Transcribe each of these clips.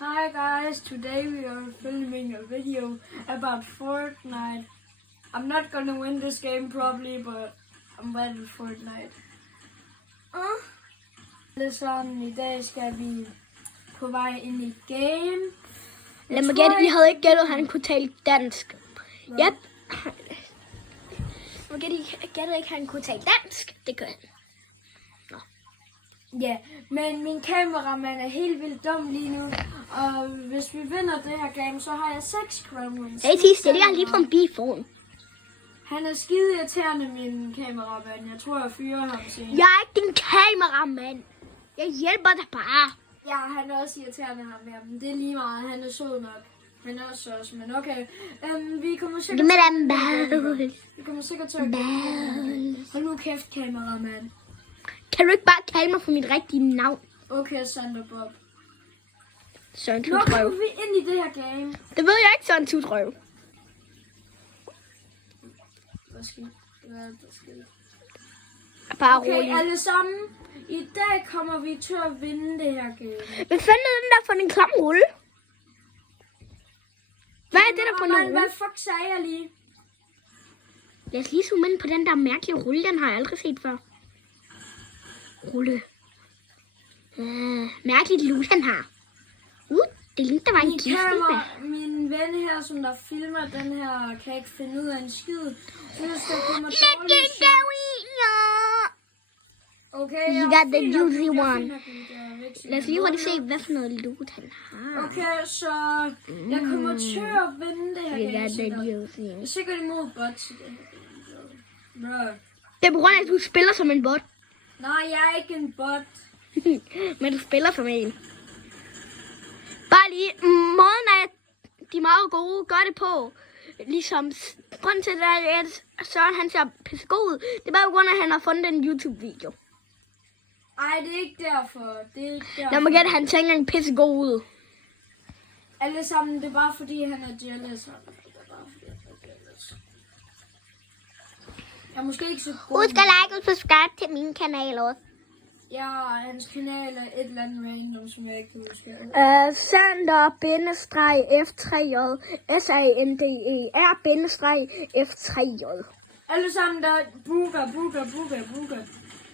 Hi guys, today we are filming a video about Fortnite. I'm not gonna win this game probably, but I'm bad at Fortnite. Sådan, i dag skal vi på vej ind i game. Lad mig gætte, I havde ikke gættet, at han kunne tale dansk. Yep. Lad mig gætte, I gættede ikke, at han kunne tale dansk. Det gør han. Ja, men min kameramand er helt vildt dum lige nu. Og hvis vi vinder det her game, så har jeg 6 crowns. Hey, Tis, det er lige fra en bifon. Han er skide irriterende, min kameramand. Jeg tror, jeg fyrer ham senere. Jeg er ikke din kameramand. Jeg hjælper dig bare. Ja, han er også irriterende ham her, men det er lige meget. Han er sød nok. Han er også søs, men okay. Vi kommer sikkert Vi kommer sikkert til at hold nu kæft, kameramand. Kan du ikke bare kalde mig for mit rigtige navn? Okay, Sander Bob. Søren Nu Tutrøv. kommer vi ind i det her game. Det ved jeg ikke, Søren Tutrøv. Hvad skete? Bare Okay, rolig. alle sammen. I dag kommer vi til at vinde det her game. Hvad fanden er den der for en klam rulle? Hvad er det der for en rulle? Hvad fuck sagde jeg lige? Lad os lige zoome ind på den der mærkelige rulle. Den har jeg aldrig set før. Rulle. Mærkeligt loot, han har. Det lignede, der var en kiste. Min ven her, som der filmer den her, kan ikke finde ud af en skid. Okay, You got the juicy one. Lad os lige hurtigt se, hvad for noget loot han har. Okay, så jeg kommer til at vinde det her You got the game. juicy. Jeg er sikkert imod bots i det her. Det er på grund af, at du spiller som en bot. Nej, jeg er ikke en bot. Men du spiller som en. Bare lige, måden at de er meget gode gør det på. Ligesom, grunden til det er, at Søren han ser pissegod ud. Det er bare på grund af, at han har fundet en YouTube-video. Ej, det er ikke derfor. Lad mig gætte, han ser ikke engang pissegod ud. Alle sammen, det er bare fordi, han er jealous. Jeg er måske ikke så god. Husk at like og subscribe til min kanal også. Ja, hans kanal er et eller andet random, som jeg ikke kan huske. Sander-F3J. SANDER-F3J. Alle sammen, der booker.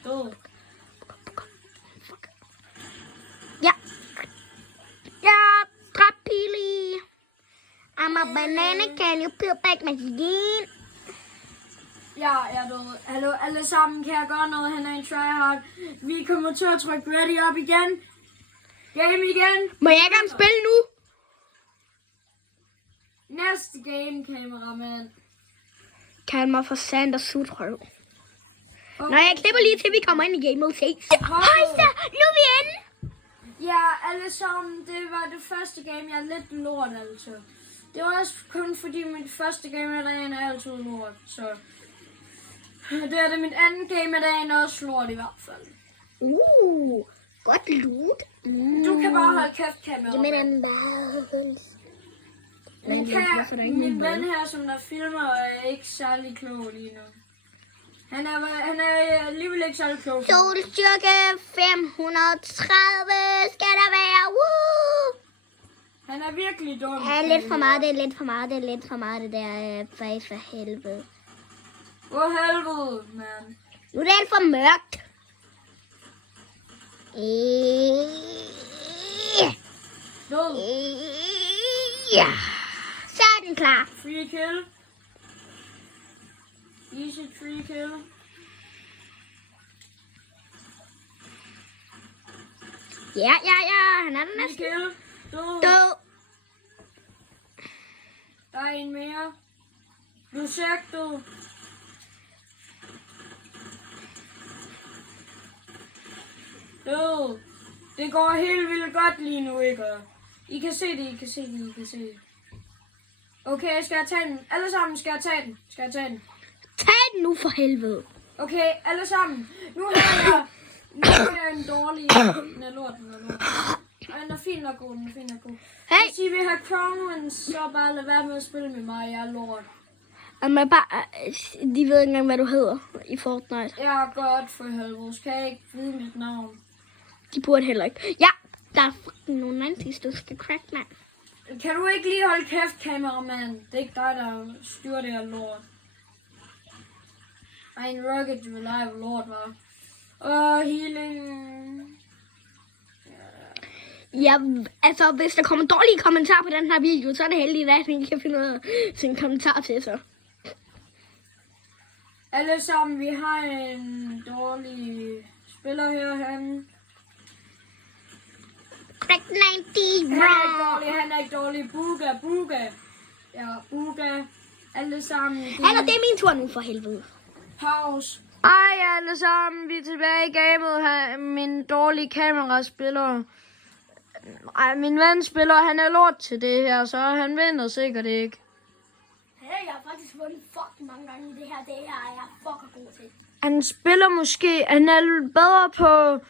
Død. Ja. Ja, drop Pili. I'm a banana, can you peel back my skin? Ja, jeg er død. Hallo, alle sammen, kan jeg gøre noget? Han er en tryhard. Vi kommer til at trykke ready op igen. Game igen. Må jeg gerne spille nu? Næste game, kameramand. Kald mig for Sander Sutrøv. Okay. Nå, jeg klipper lige til, vi kommer ind i gamet. Se. Hej så, nu er vi inde. Ja, alle sammen, det var det første game. Jeg er lidt lort, altså. Det var også kun fordi mit første game af dagen er altid lort, så... Det er det mit andet game af dagen også lort i hvert fald. Godt loot. Du kan bare holde kæft, kamera. Giv mig den balls. Min ven her, som der filmer, er ikke særlig klog lige nu. Han er alligevel ikke særlig klog. Solstyrke 530 skal der være. Woo! Han er virkelig dum. Ja, lidt for meget, det er lidt for meget, det der for helvede. Hvor helvede, mand. Nu er det alt for mørkt. Død. Ja. Så er den klar. Free kill. Easy free kill. Ja, han er der Free næsten. kill. Død. Der er en mere. Du er sikkert død. Død. Det går helt vildt godt lige nu, ikke? I kan se det. Okay, skal jeg tage den? Alle sammen, skal jeg tage den? Tag den nu for helvede. Okay, alle sammen. Nu har jeg en dårlig... Den er lort. Og den er fin og god, Hey. Hvis I vil have crowns, så bare lad være med at spille med mig. Jeg er lort. Men bare, de ved ikke engang, hvad du hedder i Fortnite. Jeg er godt for helvede. Skal jeg ikke vide mit navn? De burde heller ikke. Ja, Der er fucking nogle 90's, du skal crack, mand. Kan du ikke lige holde kæft, kameramand? Det er ikke dig, der styrer det her lort. Ej, en rocket live lort, var. Healing. Ja, altså, hvis der kommer dårlige kommentarer på den her video, så er det heldigt, at man kan finde ud af sin kommentar til, så. Alle sammen, vi har en dårlig spiller herhen. Crack 90, Han er ikke dårlig. Buga. Ja, Buga. Alle sammen. Eller det er min tur nu, for helvede. Pause. Ej, alle sammen. Vi er tilbage i gamet. Min dårlige kameraspiller. Ej, min ven spiller. Han er lort til det her, så han vinder sikkert ikke. Hey, jeg har faktisk vundet fucking mange gange i det her. Det her er jeg fucking god til. Han spiller måske. Han er bedre på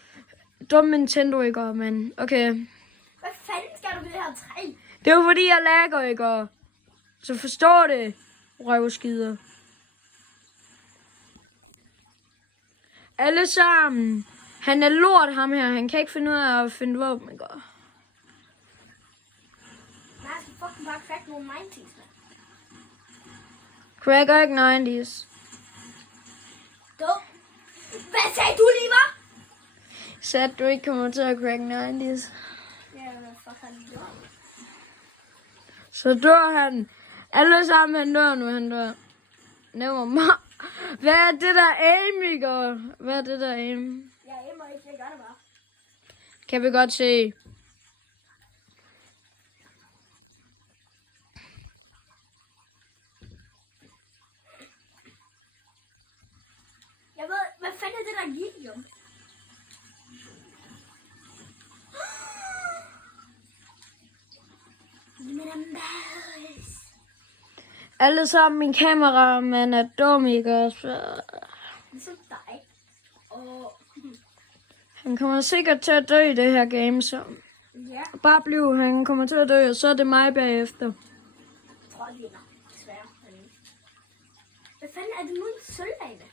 dum Nintendo, ikke? Men okay. Hvad fanden skal du med det her træ? Det er jo fordi, jeg lagger, ikke? Så forstår det, røvskider. Alle sammen. Han er lort, ham her. Han kan ikke finde ud af at finde våben, ikke? Nej, jeg skal fucking bare crack nogle 90's, mand. Cracker ikke 90's. Hvad sagde du lige, var? Så at du ikke kommer til at crack 90's. Ja, hvad fuck har du gjort? Så dør han. Alle sammen, han dør. Never mind. Hvad er det der aim, ikke? Hvad er det der aim? Jeg aimer ikke, jeg gør det bare. Kan vi godt se. Jeg ved, hvad fanden er det der lithium? Alle sammen, min kameramand er dum, ikke? Ligesom dig. Og Han kommer sikkert til at dø i det her game, så ja, bare bliv. Han kommer til at dø, og så er det mig bagefter. jeg tror, jeg vinder. Desværre. Hvad fanden er det nu en sølvbane?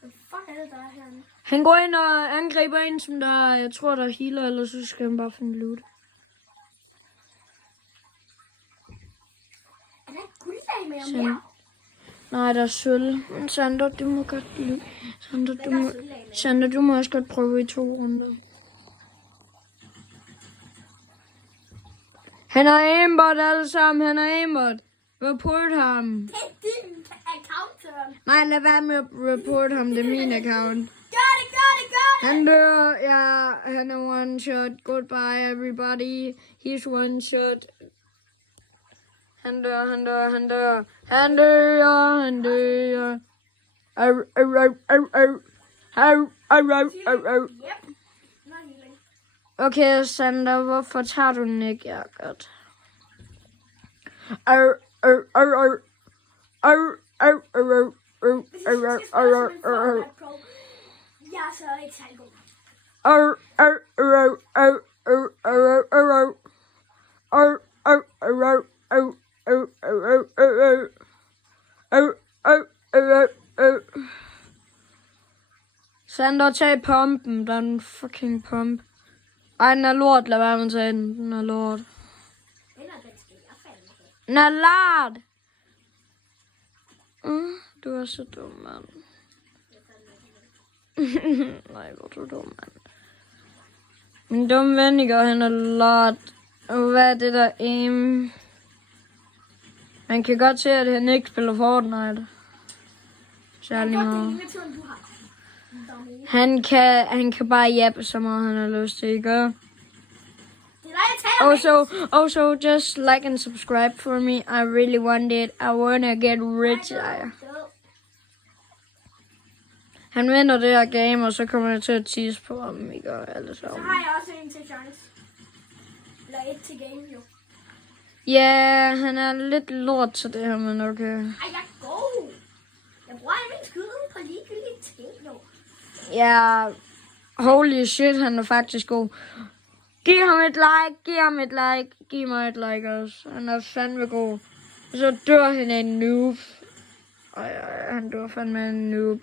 Hvad fuck er det, der er herinde? Han går ind og angriber en, som der, jeg tror, der er healer, eller så skal han bare finde loot. Er der ikke gulddag med om Sådan. her? Nej, der er sølv. Men Sander, du må godt blive. Sander, Hvad er der sølvdag med? Sander, du må også godt prøve i 2 runder. Han er aimbot alle sammen. Han er aimbot. Report ham. Det er din account, Søren. Nej, lad være med at report ham. Det er min account. Gør det! Han dør. Ja, han er one shot. Goodbye, everybody. He's one shot. Han dør. Yep. Nå, healing. Okay, Sander, hvorfor tager du den ikke? Ja, godt. Hvis jeg skal spørge som en Fortnite Pro, jeg er så ikke særlig god. Sander, tag pumpen. Der er en fucking pump. Ej, den er lort. Lad være med at tage den. Den er lort. Den skal jeg fandme have. Den er lort. Du er så dum, mand. Nej, hvor er du dum, mand. Min dumme ven, ikke? Han er lort. Og hvad er det der aim? Man kan godt se, at han ikke spiller Fortnite. Særlig meget. Han kan bare jappe så meget, han har lyst til at gøre. Also, just like and subscribe for me. I really want it. I wanna get rich. Han vinder det her game, og så kommer jeg til at tease på ham, ikke? Alle Så sammen. har jeg også en til chance. Eller et til game, jo. Ja, han er lidt lort til det her, men okay. Ej, jeg er god. Jeg bruger min skyde på ligegyldige ting, jo. Ja, holy shit, han er faktisk god. Giv ham et like, giv mig et like også. Han er fandme god. Og så dør han af en noob. Ej, han dør fandme af en noob.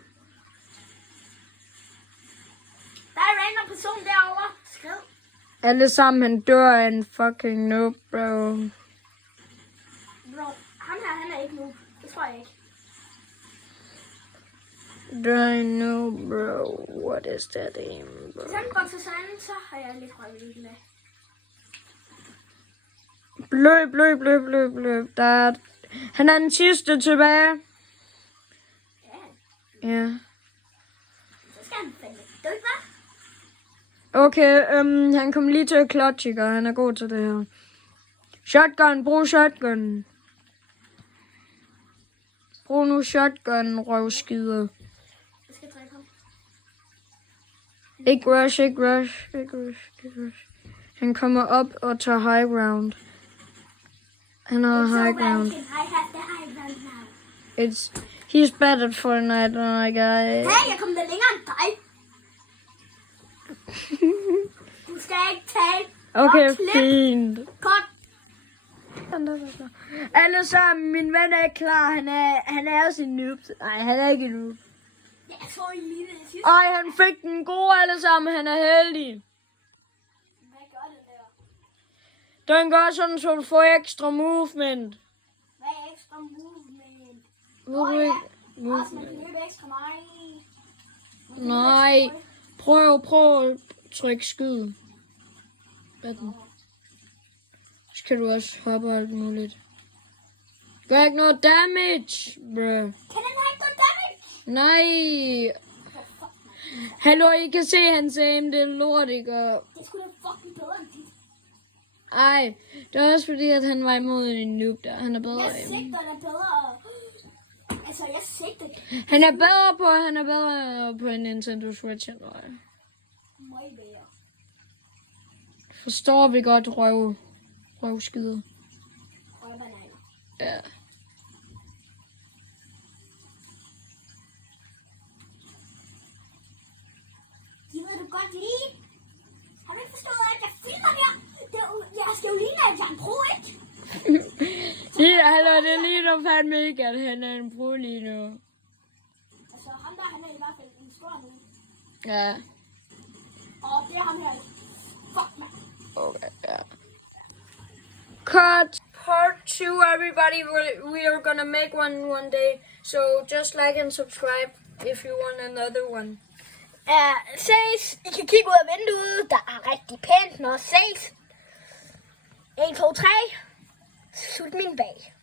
Der er en random person derovre. Skriv. Alle sammen, han dør af en fucking noob, bro. Bro, ham her, han er ikke nu. Det tror jeg ikke. Dør af en noob, bro. What is that aim, bro? Hvis han går til sanden, så har jeg lidt røvet med. Bløb. Han er den sidste tilbage. Ja, Ja. så skal han fandme dø, hva'? Okay, han kom lige til at clutch, ikke? Og han er god til det her. Shotgun, brug shotgun. Brug nu shotgun, røvskider. Jeg skal trække ham. Ikke rush. Han kommer op og tager high ground. Han har high ground. I have the high ground now. He's bad at Fortnite, my guy. Hey, jeg kom da længere end dig. Du skal ikke tale. Okay, Og klip. fint. Godt. Alle sammen, min ven er klar. Han er også en noob. Nej, han er ikke en noob. Jeg så i lige det sidste. Ej, han fik den gode alle sammen. Han er heldig. Hvad gør det der? Den gør sådan, så du får ekstra movement. Hvad er ekstra movement? Ved du ja. ikke? Også man kan løbe ekstra meget. Nej. Prøv at trykke skyd. Button. Så kan du også hoppe og alt muligt. Gør ikke noget damage, bro. Kan den have ikke noget damage? Nej. Hallo, I kan se hans aim, det er lort, ikke? Og... Det skulle da fucking bedre end dit. Ej, det er også fordi, at han var imod en noob der. Han er bedre Jeg aim. sigter da bedre. Altså, jeg sigter Han er bedre på en Nintendo Switch end mig. meget bedre. Forstår vi godt røvskider. Røvbananer. Ja. De ved du godt lide. Har du ikke forstået, at jeg filmer her? Jeg skal jo ligne, at jeg er en pro, ikke? Hallo, det er lige nu fandme ikke, at han er en pro lige nu. Altså, ham der, han er i hvert fald en stor nu. Ja. Og det er ham her. Fuck, man. Okay, ja. Cut part 2, everybody. We are gonna make one day. So just like and subscribe if you want another one. Ja, ses. I kan kigge ud af vinduet. Der er rigtig pænt, når ses. 1, 2, 3. Slut min bag.